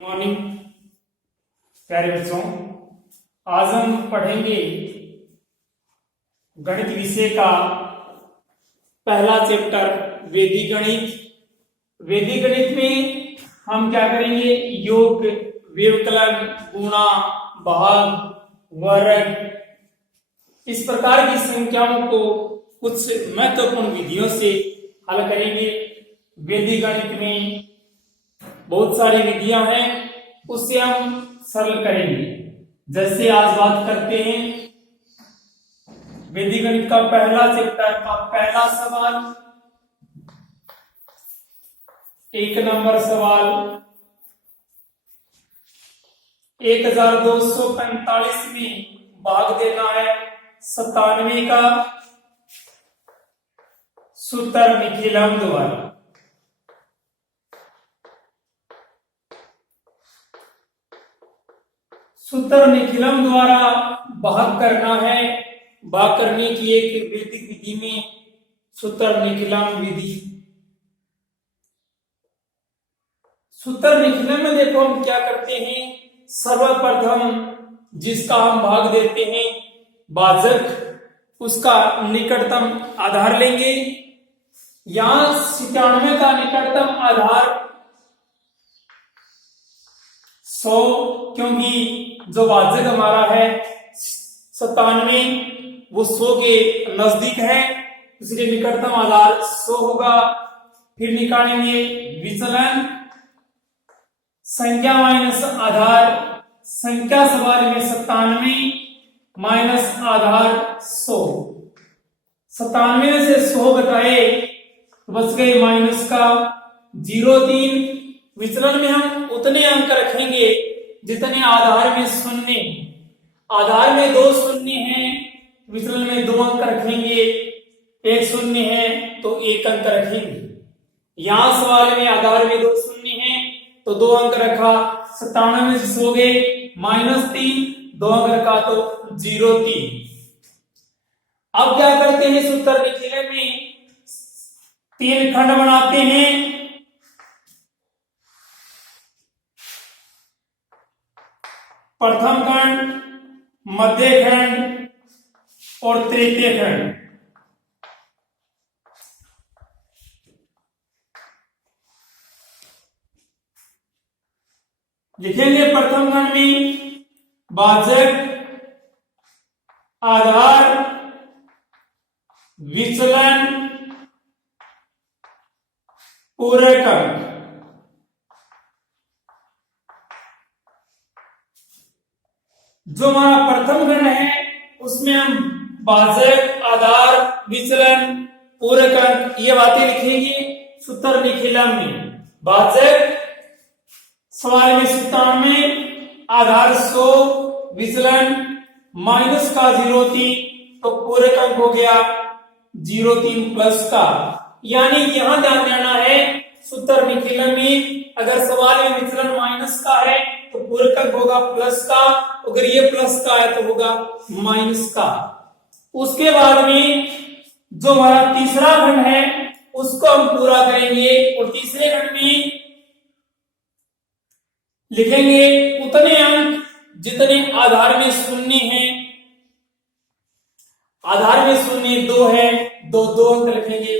Morning प्यारे बच्चों, आज हम पढ़ेंगे गणित विषय का पहला चैप्टर वैदिक गणित। वैदिक गणित में हम क्या करेंगे? योग, व्यवकलन, गुणा, भाग, वर्ग, इस प्रकार की संख्याओं को कुछ महत्वपूर्ण विधियों से हल करेंगे। वैदिक गणित में बहुत सारी विधियां हैं, उससे हम सरल करेंगे। जैसे आज बात करते हैं वैदिक गणित का पहला चैप्टर का पहला सवाल। एक नंबर सवाल, 1245 में भाग देना है 97 का। सूत्र निखिलम द्वारा। सूत्र निखिलम द्वारा भाग करना है। भाग करने की एक वैदिक विधि में सूत्र निखिलम विधि। सूत्र निखिलम में देखो हम क्या करते हैं। सर्वप्रथम जिसका हम भाग देते हैं भाजक, उसका निकटतम आधार लेंगे। यहां 97 का निकटतम आधार 100, क्योंकि जो भाजक हमारा है 97 वो 100 के नजदीक है, इसलिए निकटतम आधार 100 होगा। फिर निकालेंगे विचलन, संख्या माइनस आधार। संख्या सवाल में 97 माइनस आधार 100। 97 में से 100 घटाए तो बच गए माइनस का 0.3। विचलन में हम उतने अंक रखेंगे जितने आधार में शून्य। आधार में 2 शून्य हैं, विचलन में 2 अंक रखेंगे। 1 शून्य है तो 1 अंक रखेंगे। यहां सवाल में आधार में 2 शून्य हैं तो 2 अंक रखा। 97 में से 100 गए -3, 2 अंक रखा तो 0.3। अब क्या करते हैं? सूत्र निखिलम में 3 खंड बनाते हैं। प्रथम खंड, मध्य खंड और तृतीय खंड। लिखेंगे प्रथम खंड में भाजक, आधार, विचलन, पूरक अंक। जो हमारा प्रथम खंड है उसमें हम भाजक, आधार, विचलन, पूरक अंक ये बातें लिखेंगे सूत्र निखिलम में। भाजक सवाल में 97, आधार 100, विचलन माइनस का 0.3 तो पूरक अंक हो गया 0.3 प्लस का। यानी यहां ध्यान देना है सूत्र निखिलम में अगर सवाल में विचलन माइनस का है तो पूरक अंक होगा प्लस का, अगर ये प्लस का है तो होगा माइनस का। उसके बाद में जो हमारा तीसरा खंड है उसको हम पूरा करेंगे और तीसरे खंड में लिखेंगे उतने अंक जितने आधार में शून्य हैं। आधार में शून्य 2 है, 2 अंक लिखेंगे।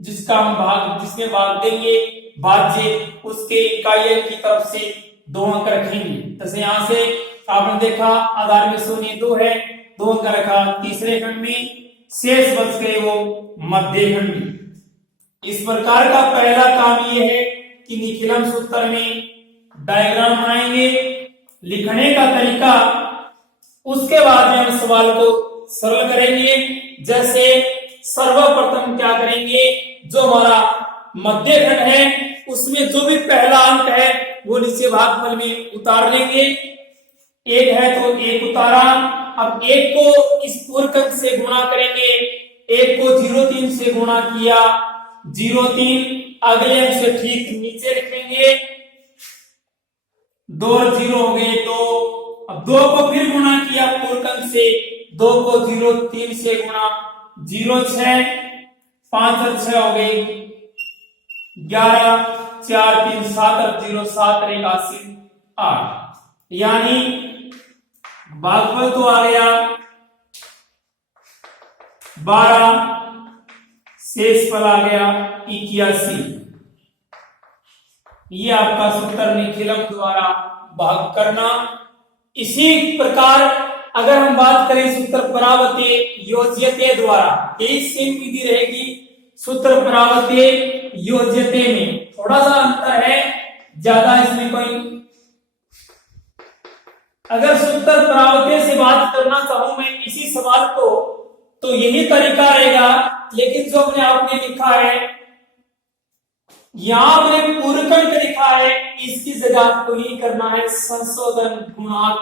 जिसका हम जिसमें भाग देंगे भाज्य, उसके इकाई की तरफ से 2 अंक रखेंगे। जैसे यहां से आपने देखा आधार में शून्य 2 है, 2 अंक रखा तीसरे खंड में, शेष बच गए वो मध्य खंड में। इस प्रकार का पहला काम ये है कि निखिलम सूत्र में डायग्राम बनाएंगे, लिखने का तरीका। उसके बाद में हम सवाल को सरल करेंगे। जैसे सर्वप्रथम क्या करेंगे, जो हमारा मध्य खंड है उसमें जो भी पहला अंक है वो नीचे भागफल में उतार लेंगे। 1 है तो 1 उतारा। अब 1 को इस पूरक अंक से गुणा करेंगे। 1 को 0.3 से गुणा किया 0.3, अगले अंक से ठीक नीचे लिखेंगे। 2 और 0 हो गए 2। अब 2 को फिर गुणा किया पूरक अंक से, 2 को 0.3 से गुणा 0.6, 5 और 6 हो गए 11, 4 3 7 और 0 7 और 81 8, यानी भागफल तो आ गया 12, शेष फल आ गया 81। ये आपका सूत्र निखिलम द्वारा भाग करना। इसी प्रकार अगर हम बात करें सूत्र परावर्ते योज्यते द्वारा, यही सेम विधि रहेगी। सूत्र परावर्ते योज्यते में थोड़ा सा अंतर है, ज्यादा इसमें कोई। अगर सूत्र परावर्ते से बात करना चाहूं मैं इसी सवाल को, तो यही तरीका रहेगा, लेकिन जो हमने आपने लिखा है यहां आपने पूर्वकंठ लिखा है, इसकी जगह आपको ही करना है संशोधन गुणांक।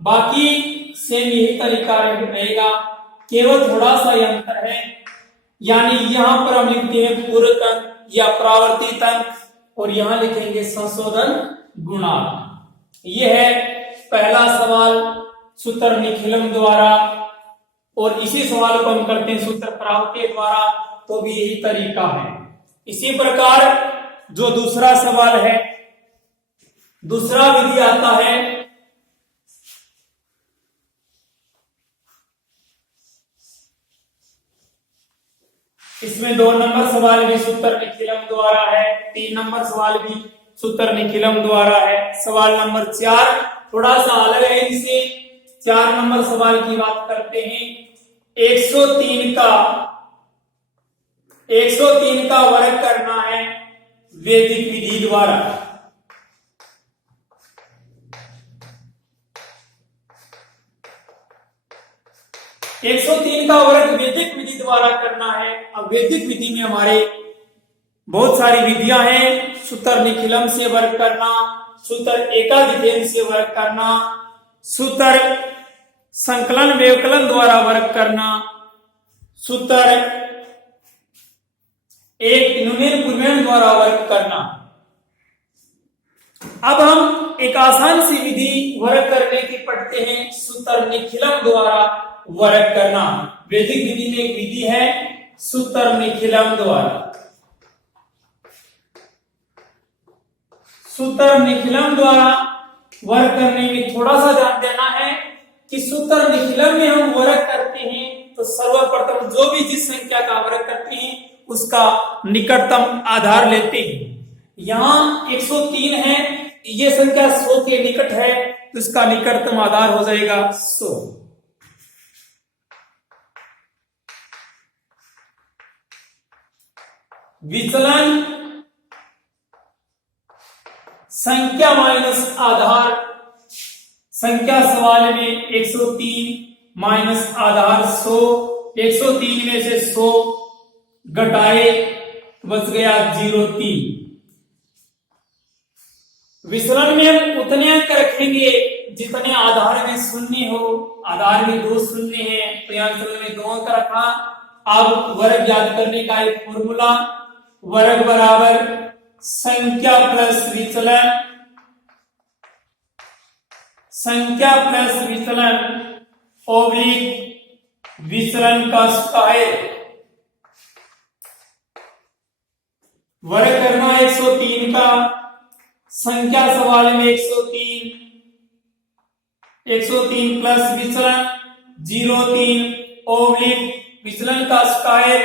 बाकी सेम यही तरीका रहेगा, केवल थोड़ा सा यह अंतर है। यानी यहां पर हम लिखते हैं पूर्वकंठ या परावर्तित अंक, और यहां लिखेंगे संशोधन गुणांक। यह है पहला सवाल सूत्र निखिलम द्वारा, और इसी सवाल को हम करते हैं सूत्र परावर्ते द्वारा, तो भी यही तरीका है। इसी प्रकार जो दूसरा सवाल है, दूसरा विधि आता है इसमें 2 नंबर सवाल भी सूत्र निखिलम द्वारा है, 3 नंबर सवाल भी सूत्र निखिलम द्वारा है। सवाल नंबर 4 थोड़ा सा अलग है इनसे। 4 नंबर सवाल की बात करते हैं। 103 का वर्ग करना है वैदिक विधि द्वारा। 103 का वर्ग वैदिक विधि द्वारा करना है। अब वैदिक विधि में हमारे बहुत सारी विधियां हैं। सूत्र निखिलम से वर्ग करना, सूत्र एकाधिकरण से वर्ग करना, सूत्र संकलन व्यवकलन द्वारा वर्ग करना, सूत्र एक न्यूनन पूर्वण द्वारा वर्ग करना। अब हम एक आसान सी विधि वर्ग करने की पढ़ते हैं, सूत्र निखिलम द्वारा वर्ग करना। वैदिक विधि में एक विधि है सूत्र निखिलम द्वारा। सूत्र निखिलम द्वारा वर्ग करने में थोड़ा सा ध्यान देना है कि सूत्र निखिलम में हम वर्ग करते हैं तो सर्वप्रथम जो भी जिस संख्या का वर्ग करते हैं उसका निकटतम आधार लेते हैं। यहां 103 है, ये संख्या 100 के निकट है, तो इसका निकटतम आधार हो जाएगा 100। विचलन संख्या माइनस आधार। संख्या सवाल में 103 माइनस आधार 100। 103 में से 100 घटाए बच गया 03। विचलन में हम उतने अंक रखेंगे जितने आधार में शून्य हो। आधार में 2 शून्य है तो यहां विचलन में 2 अंक रखा। अब वर्ग ज्ञात करने का एक फॉर्मूला, वर्ग बराबर संख्या प्लस विचलन, संख्या प्लस विचलन ओब्लिक विचलन का स्क्वायर। वर्ग करना 103 का, संख्या सवाल में 103, 103 प्लस विचलन 03 ओब्लिक विचलन का स्क्वायर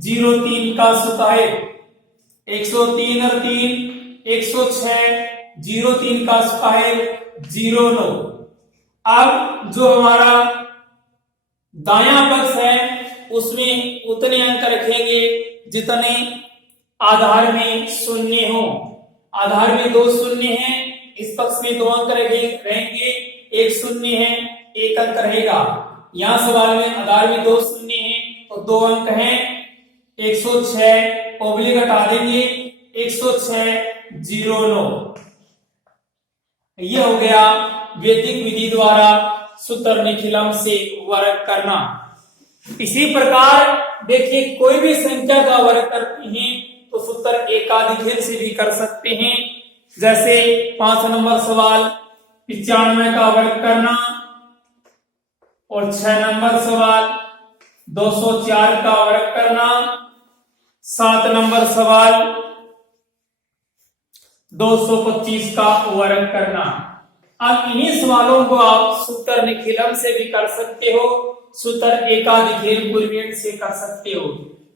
03 का स्क्वायर। 103 और 3 106, 03 का स्क्वायर 09। अब जो हमारा दायां पक्ष है उसमें उतने अंक रखेंगे जितने आधार में शून्य हो। आधार में 2 शून्य है, इस पक्ष में 2 अंक रहेंगे, 1 शून्य है, 1 अंक रहेगा। यहां सवाल में आधार में 2 शून्य है तो 2 अंक हैं। 106 ओब्लिक हटा देंगे, 106 09। यह हो गया वैदिक विधि द्वारा सूत्र निखिलम से वर्ग करना। इसी प्रकार देखिए कोई भी संख्या का वर्ग करते हैं तो सूत्र एकाधिकरण से भी कर सकते हैं। जैसे 5 नंबर सवाल 95 का वर्ग करना, और 6 नंबर सवाल 204 का वर्ग करना, 7 नंबर सवाल 225 का वर्ग करना। अब इन्हीं सवालों को आप सूत्र निखिलम से भी कर सकते हो, सूत्र एकाधिकेय पूर्वेण से कर सकते हो,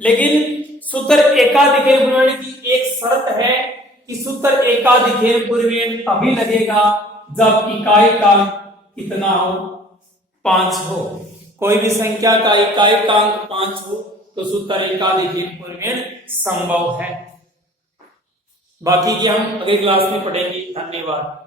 लेकिन सूत्र एकाधिकेय पूर्वेण की एक शर्त है कि सूत्र एकाधिकेय पूर्वेण तभी लगेगा जब इकाई का कितना हो, 5 हो। कोई भी संख्या का इकाई का अंक 5 हो तो सूत्र एकाधिकेय पूर्वेण संभव है। बाकी की हम अगली क्लास में पढ़ेंगे। धन्यवाद।